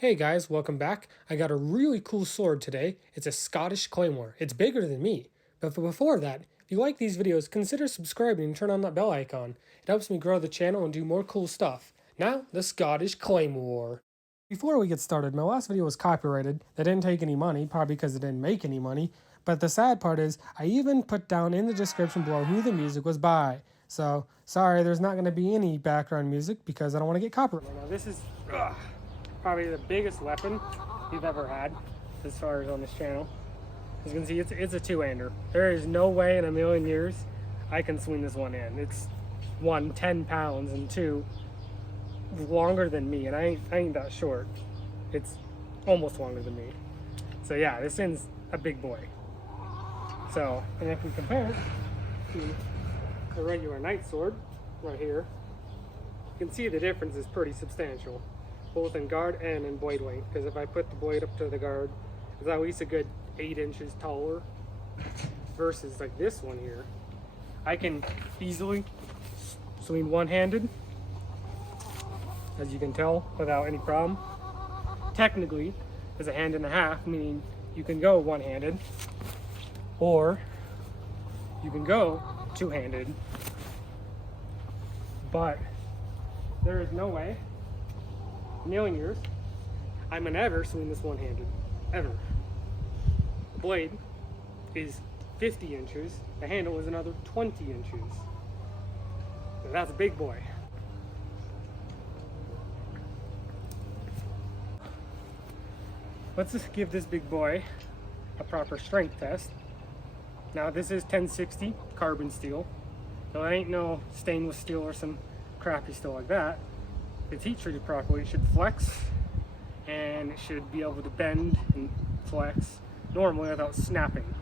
Hey guys, welcome back. I got a really cool sword today. It's a Scottish Claymore. It's bigger than me. But before that, if you like these videos, consider subscribing and turn on that bell icon. It helps me grow the channel and do more cool stuff. Now, the Scottish Claymore. Before we get started, my last video was copyrighted. That didn't take any money, probably because it didn't make any money. But the sad part is, I even put down in the description below who the music was by. So, sorry, there's not going to be any background music because I don't want to get copyrighted. Now, this is probably the biggest weapon we've ever had as far as on this channel. As you can see, it's a two-hander. There is no way in a million years I can swing this one in. It's one, 10 pounds, and two, longer than me, and I ain't that short. It's almost longer than me. So yeah, this thing's a big boy. So, and if we compare it to the regular knight sword right here, you can see the difference is pretty substantial, both in guard and in blade length. Because if I put the blade up to the guard, it's at least a good 8 inches taller, versus like this one here. I can easily swing one-handed, as you can tell, without any problem. Technically, it's a hand and a half, meaning you can go one-handed, or you can go two-handed. But there is no way, a million years, I'm gonna ever swing this one-handed, ever. The blade is 50 inches, the handle is another 20 inches. So that's a big boy. Let's just give this big boy a proper strength test. Now this is 1060 carbon steel, so it ain't no stainless steel or some crappy steel like that. If it's heat treated properly, it should flex, and it should be able to bend and flex normally without snapping.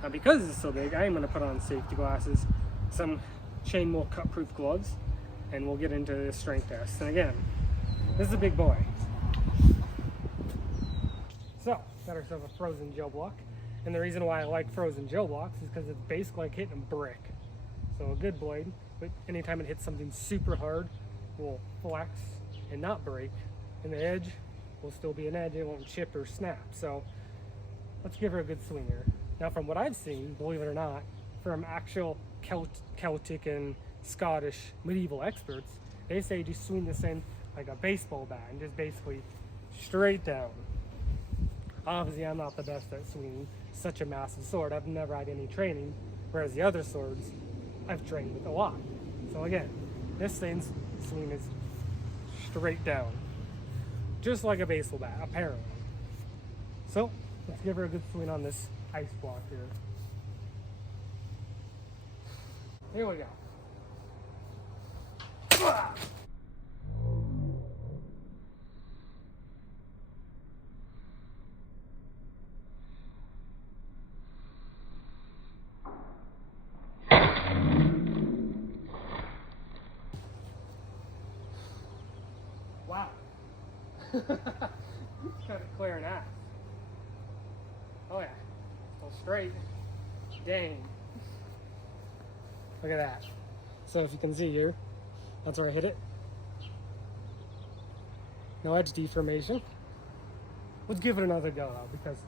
Now because it's so big, I am going to put on safety glasses, some chain wool cut proof gloves, and we'll get into this strength test. And again, this is a big boy. So, got ourselves a frozen gel block, and the reason why I like frozen gel blocks is because it's basically like hitting a brick. So a good blade, but anytime it hits something super hard, will flex and not break, and the edge will still be an edge. It won't chip or snap. So let's give her a good swing here. Now, from what I've seen, believe it or not, from actual Celtic and Scottish medieval experts, they say just swing this in like a baseball bat and just basically straight down. Obviously, I'm not the best at swinging such a massive sword. I've never had any training, whereas the other swords I've trained with a lot. So again, this thing's swing is straight down, just like a baseball bat, apparently. So let's give her a good swing on this ice block here. Here we go. Wow. It's kind of clearing out. Oh yeah. Still straight. Dang. Look at that. So if you can see here, that's where I hit it. No edge deformation. Let's give it another go though, because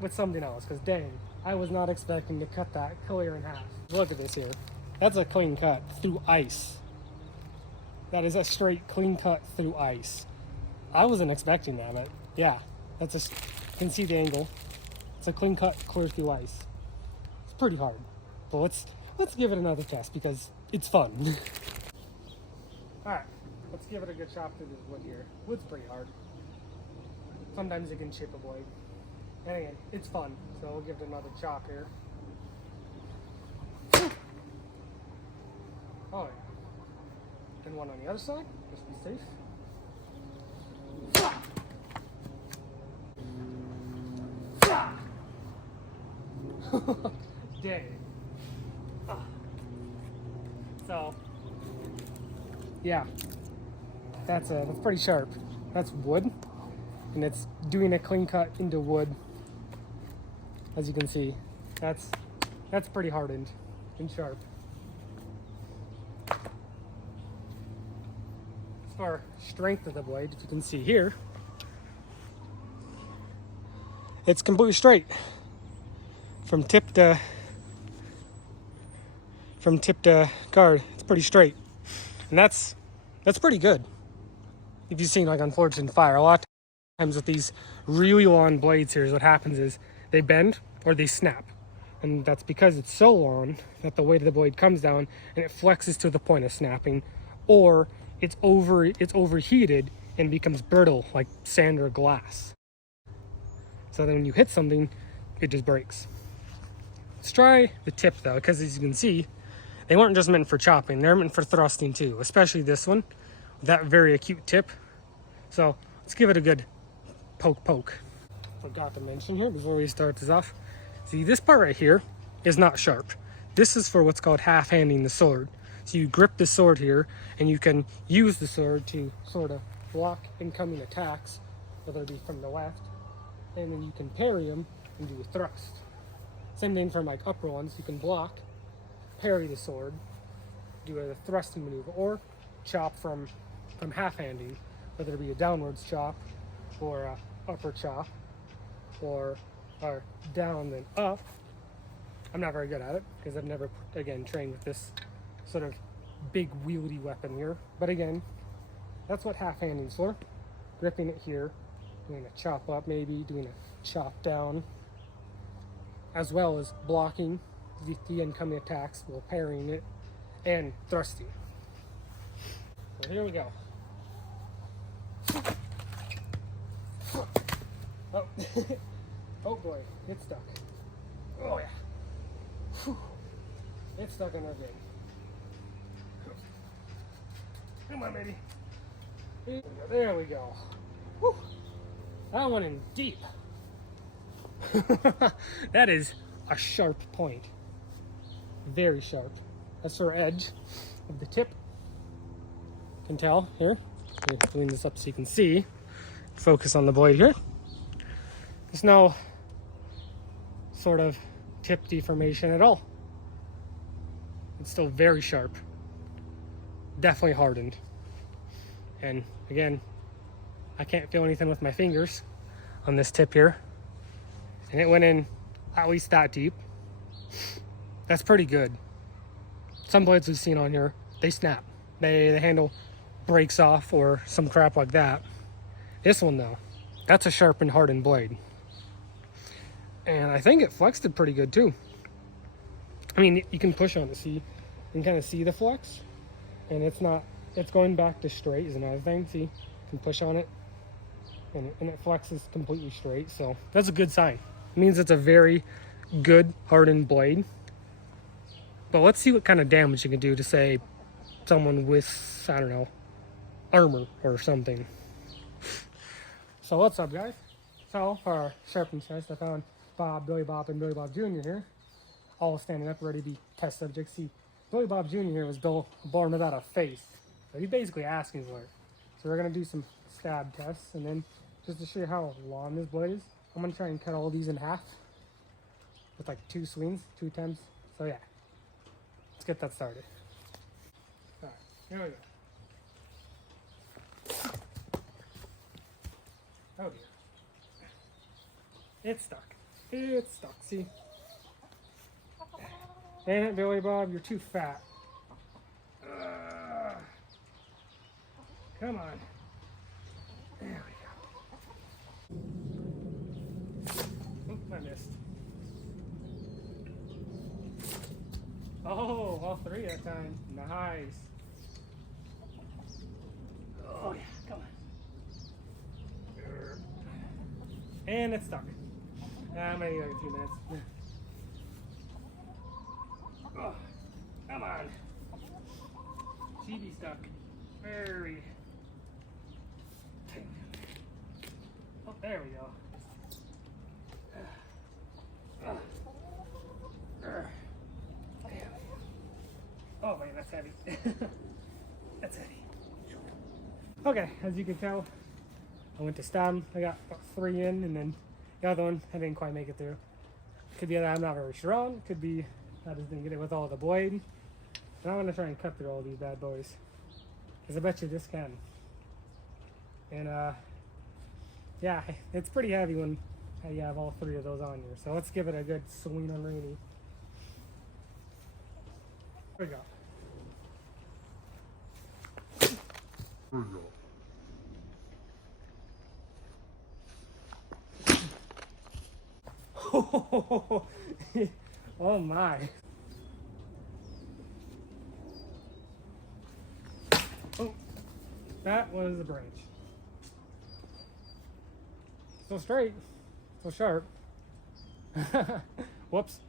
with something else, because dang, I was not expecting to cut that clear in half. Look at this here. That's a clean cut through ice. That is a straight clean cut through ice. I wasn't expecting that, but yeah, that's you can see the angle. It's a clean cut clear through ice. It's pretty hard, but let's give it another test because it's fun. All right, let's give it a good chop through this wood here. Wood's pretty hard. Sometimes it can chip a blade. And again, it's fun, so we'll give it another chop here. Oh yeah. And one on the other side, just be safe. Dang. So, yeah, that's pretty sharp. That's wood, and it's doing a clean cut into wood. As you can see, that's pretty hardened and sharp. As far strength of the blade, if you can see here, it's completely straight from tip to guard. It's pretty straight, and that's pretty good. If you've seen like on Forged in Fire, a lot of times with these really long blades here, what happens is they bend or they snap, and that's because it's so long that the weight of the blade comes down and it flexes to the point of snapping, or it's overheated and becomes brittle like sand or glass. So then when you hit something, it just breaks. Let's try the tip though, because as you can see, they weren't just meant for chopping, they're meant for thrusting too, especially this one, with that very acute tip. So let's give it a good poke. Forgot to mention here before we start this off, see this part right here is not sharp. This is for what's called half-handing the sword. So you grip the sword here and you can use the sword to sort of block incoming attacks, whether it be from the left, and then you can parry them and do a thrust. Same thing from like upper ones, you can block, parry the sword, do a thrusting maneuver, or chop from half-handing, whether it be a downwards chop or a upper chop or down then up. I'm not very good at it because I've never, again, trained with this sort of big wieldy weapon here. But again, that's what half-handing's for. Gripping it here, doing a chop up maybe, doing a chop down, as well as blocking the incoming attacks while parrying it and thrusting. So here we go. Oh, oh boy, it's stuck. Oh yeah. Whew. It's stuck on that thing. Come on, baby. There we go. Whew. That went in deep. That is a sharp point. Very sharp. That's our edge of the tip. You can tell here. I'm doing this up so you can see. Focus on the blade here. There's no sort of tip deformation at all. It's still very sharp. Definitely hardened. And again, I can't feel anything with my fingers on this tip here. And it went in at least that deep. That's pretty good. Some blades we've seen on here, they snap. The handle breaks off or some crap like that. This one though, that's a sharp and hardened blade. And I think it flexed it pretty good too. I mean, you can push on it, see, you can kind of see the flex, and it's going back to straight is another thing. See, you can push on it, and it flexes completely straight. So that's a good sign. It means it's a very good hardened blade. But let's see what kind of damage you can do to, say, someone with, I don't know, armor or something. So what's up, guys? So for our sharpening test, I found Bob, Billy Bob, and Billy Bob Jr. here, all standing up, ready to be test subjects. See, Billy Bob Jr. here was born without a face, so he's basically asking for it. So we're gonna do some stab tests, and then just to show you how long this blade is, I'm gonna try and cut all these in half with like 2 swings, 2 attempts. So yeah, let's get that started. All right, here we go. Oh dear. It's stuck. It's stuck, see? Damn it, Billy Bob, you're too fat. Come on. There we go. Oop, I missed. Oh, all 3 that time. Nice. Oh yeah, come on. And it's stuck. I'm gonna need like a few minutes. Oh, come on. She be stuck. Very. Oh, there we go. Oh man, that's heavy. That's heavy. Okay, as you can tell, I went to stab. I got about 3 in, and then the other one I didn't quite make it through. Could be that I'm not very strong. Could be I just didn't get it with all the blade. And I'm gonna try and cut through all these bad boys, because I bet you this can. And yeah, it's pretty heavy when you have all three of those on you. So let's give it a good swing on Rainy. There we go. Oh my. Oh, that was a branch. Still straight, still sharp. Whoops.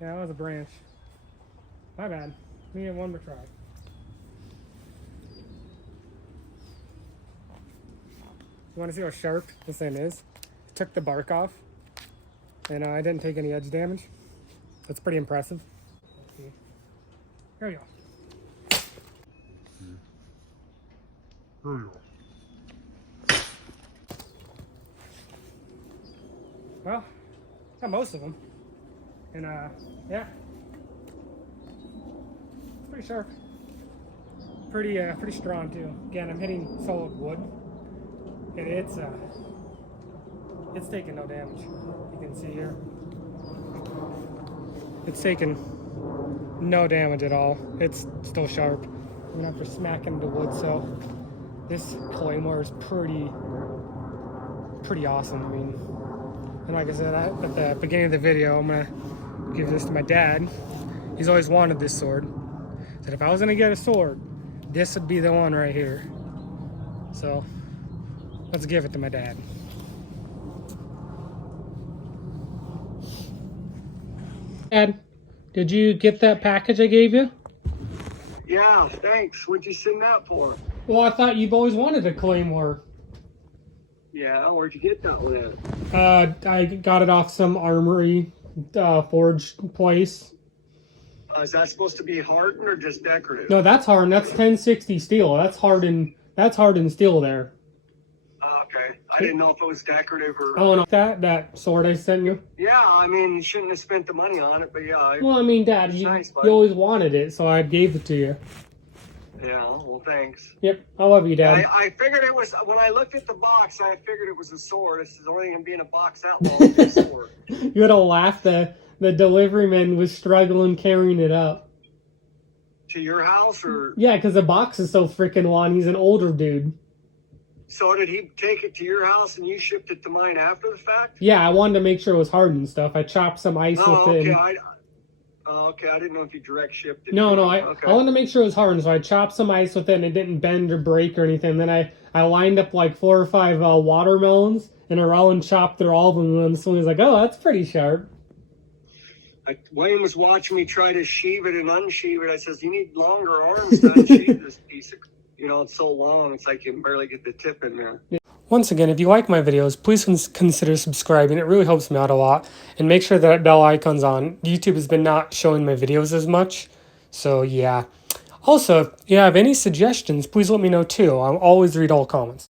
Yeah, that was a branch. My bad. We get one more try. You want to see how sharp this thing is? It took the bark off, and I didn't take any edge damage. That's pretty impressive. Let's see. There we go. Well, got most of them, and yeah, it's pretty sharp, pretty strong too. Again, I'm hitting solid wood, and it's taking no damage. You can see here, it's taking no damage at all. It's still sharp, even after smacking the wood. So this Claymore is pretty awesome. I mean, and like I said at the beginning of the video, I'm gonna give this to my dad. He's always wanted this sword. Said if I was gonna get a sword, this would be the one right here. So let's give it to my dad. Dad, did you get that package I gave you? Yeah, thanks. What'd you send that for? Well, I thought you've always wanted a Claymore. Yeah, where'd you get that one at? I got it off some armory forge place. Is that supposed to be hardened or just decorative? No, that's hardened. That's 1060 steel. That's hardened steel there. Okay. I didn't know if it was decorative or... Oh, no. That sword I sent you? Yeah, I mean, you shouldn't have spent the money on it, but yeah. Well, I mean, Dad, you always wanted it, so I gave it to you. Yeah, well, thanks. Yep, I love you, Dad. I figured it was, when I looked at the box, I figured it was a sword. This is only going to be in a box that long, it's a sword. You would have laughed. The delivery man was struggling carrying it up. To your house, or? Yeah, because the box is so freaking long. He's an older dude. So did he take it to your house and you shipped it to mine after the fact? Yeah, I wanted to make sure it was hardened and stuff. I chopped some ice with it. Okay, I didn't know if you direct shipped it. No, I wanted to make sure it was hardened, so I chopped some ice with it and it didn't bend or break or anything. Then I lined up like 4 or 5 watermelons and Rowan chopped through all of them, and so he was like, oh, that's pretty sharp. Wayne was watching me try to sheave it and unsheave it. I says, you need longer arms to unsheave this piece of, it's so long, it's like you can barely get the tip in there. Once again, if you like my videos, please consider subscribing. It really helps me out a lot. And make sure that bell icon's on. YouTube has been not showing my videos as much. So yeah. Also, if you have any suggestions, please let me know too. I'll always read all comments.